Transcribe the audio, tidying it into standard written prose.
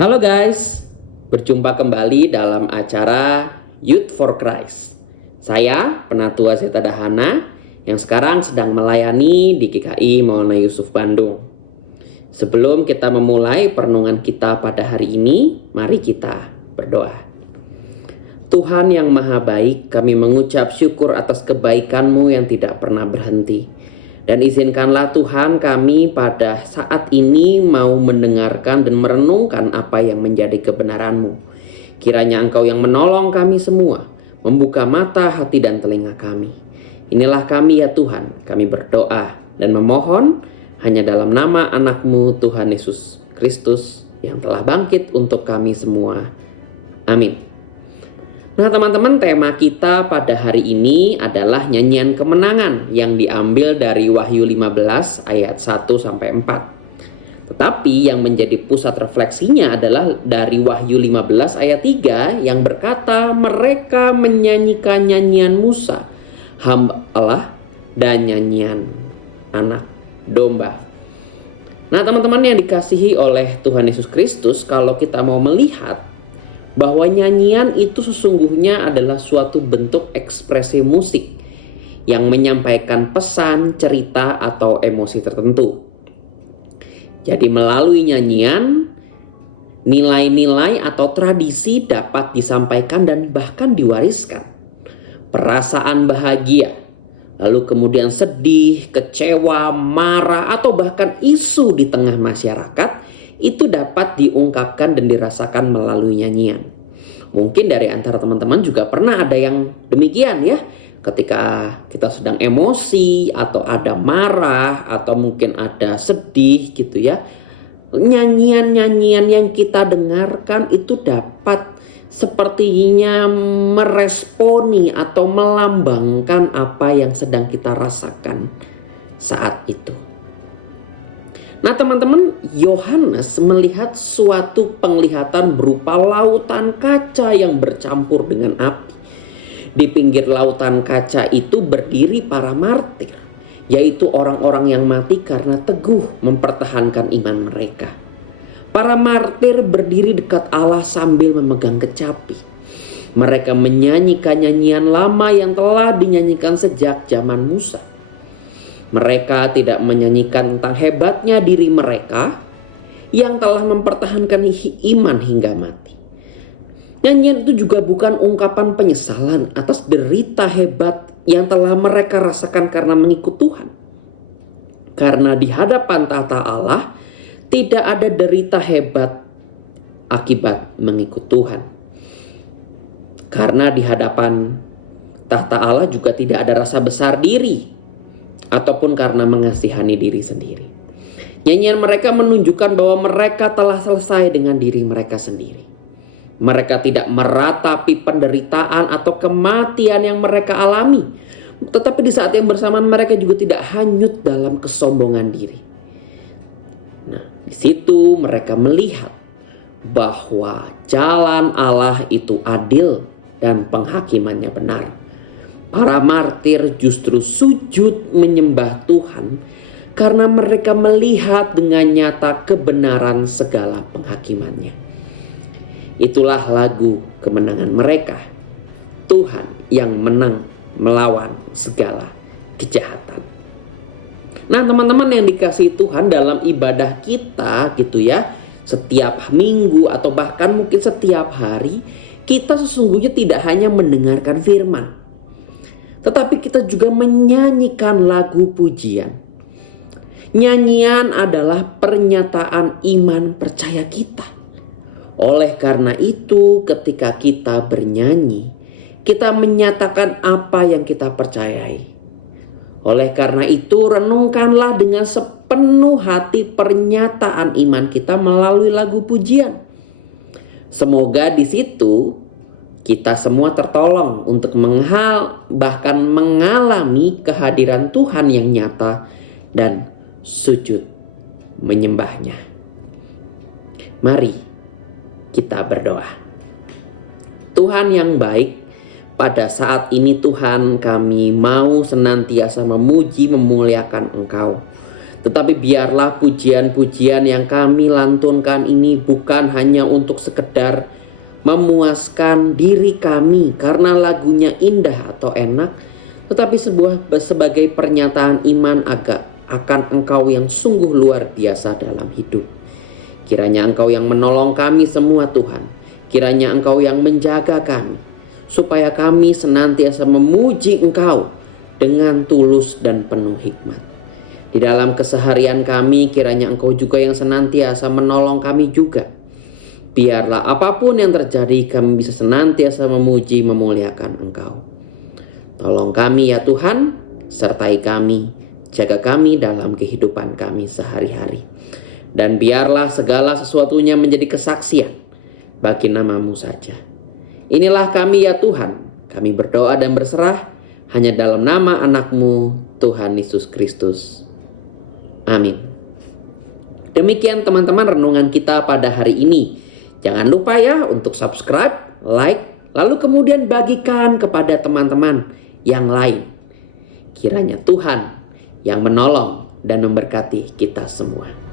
Halo guys, berjumpa kembali dalam acara Youth for Christ. Saya Penatua Zeta Dahana yang sekarang sedang melayani di GKI Maulana Yusuf Bandung. Sebelum kita memulai perenungan kita pada hari ini, mari kita berdoa. Tuhan yang maha baik, kami mengucap syukur atas kebaikan-Mu yang tidak pernah berhenti. Dan izinkanlah Tuhan kami pada saat ini mau mendengarkan dan merenungkan apa yang menjadi kebenaran-Mu. Kiranya Engkau yang menolong kami semua, membuka mata, hati, dan telinga kami. Inilah kami ya Tuhan, kami berdoa dan memohon hanya dalam nama anak-Mu Tuhan Yesus Kristus yang telah bangkit untuk kami semua. Amin. Nah teman-teman, tema kita pada hari ini adalah nyanyian kemenangan yang diambil dari Wahyu 15 ayat 1-4. Tetapi yang menjadi pusat refleksinya adalah dari Wahyu 15 ayat 3 yang berkata mereka menyanyikan nyanyian Musa, hamba Allah, dan nyanyian anak domba. Nah teman-teman yang dikasihi oleh Tuhan Yesus Kristus, kalau kita mau melihat bahwa nyanyian itu sesungguhnya adalah suatu bentuk ekspresi musik yang menyampaikan pesan, cerita, atau emosi tertentu. Jadi melalui nyanyian, nilai-nilai atau tradisi dapat disampaikan dan bahkan diwariskan. Perasaan bahagia, lalu kemudian sedih, kecewa, marah, atau bahkan isu di tengah masyarakat itu dapat diungkapkan dan dirasakan melalui nyanyian. Mungkin dari antara teman-teman juga pernah ada yang demikian ya. Ketika kita sedang emosi atau ada marah atau mungkin ada sedih gitu ya. Nyanyian-nyanyian yang kita dengarkan itu dapat sepertinya meresponi atau melambangkan apa yang sedang kita rasakan saat itu. Nah teman-teman, Yohanes melihat suatu penglihatan berupa lautan kaca yang bercampur dengan api. Di pinggir lautan kaca itu berdiri para martir, yaitu orang-orang yang mati karena teguh mempertahankan iman mereka. Para martir berdiri dekat Allah sambil memegang kecapi. Mereka menyanyikan nyanyian lama yang telah dinyanyikan sejak zaman Musa. Mereka tidak menyanyikan tentang hebatnya diri mereka yang telah mempertahankan iman hingga mati. Nyanyian itu juga bukan ungkapan penyesalan atas derita hebat yang telah mereka rasakan karena mengikut Tuhan. Karena di hadapan tahta Allah tidak ada derita hebat akibat mengikut Tuhan. Karena di hadapan tahta Allah juga tidak ada rasa besar diri ataupun karena mengasihani diri sendiri. Nyanyian mereka menunjukkan bahwa mereka telah selesai dengan diri mereka sendiri. Mereka tidak meratapi penderitaan atau kematian yang mereka alami. Tetapi di saat yang bersamaan mereka juga tidak hanyut dalam kesombongan diri. Nah, di situ mereka melihat bahwa jalan Allah itu adil dan penghakimannya benar. Para martir justru sujud menyembah Tuhan karena mereka melihat dengan nyata kebenaran segala penghakimannya. Itulah lagu kemenangan mereka. Tuhan yang menang melawan segala kejahatan. Nah teman-teman yang dikasihi Tuhan, dalam ibadah kita gitu ya, setiap minggu atau bahkan mungkin setiap hari, kita sesungguhnya tidak hanya mendengarkan firman, tetapi kita juga menyanyikan lagu pujian. Nyanyian adalah pernyataan iman percaya kita. Oleh karena itu, ketika kita bernyanyi, kita menyatakan apa yang kita percayai. Oleh karena itu, renungkanlah dengan sepenuh hati pernyataan iman kita melalui lagu pujian. Semoga di situ kita semua tertolong untuk bahkan mengalami kehadiran Tuhan yang nyata dan sujud menyembahnya. Mari kita berdoa. Tuhan yang baik, pada saat ini Tuhan kami mau senantiasa memuji memuliakan Engkau. Tetapi biarlah pujian-pujian yang kami lantunkan ini bukan hanya untuk sekedar memuaskan diri kami karena lagunya indah atau enak, tetapi sebagai pernyataan iman akan Engkau yang sungguh luar biasa dalam hidup. Kiranya Engkau yang menolong kami semua Tuhan. Kiranya Engkau yang menjaga kami, supaya kami senantiasa memuji Engkau dengan tulus dan penuh hikmat. Di dalam keseharian kami, kiranya Engkau juga yang senantiasa menolong kami juga. Biarlah apapun yang terjadi, kami bisa senantiasa memuji, memuliakan Engkau. Tolong kami ya Tuhan, sertai kami, jaga kami dalam kehidupan kami sehari-hari. Dan biarlah segala sesuatunya menjadi kesaksian bagi nama-Mu saja. Inilah kami ya Tuhan, kami berdoa dan berserah hanya dalam nama anak-Mu, Tuhan Yesus Kristus. Amin. Demikian teman-teman renungan kita pada hari ini. Jangan lupa ya untuk subscribe, like, lalu kemudian bagikan kepada teman-teman yang lain. Kiranya Tuhan yang menolong dan memberkati kita semua.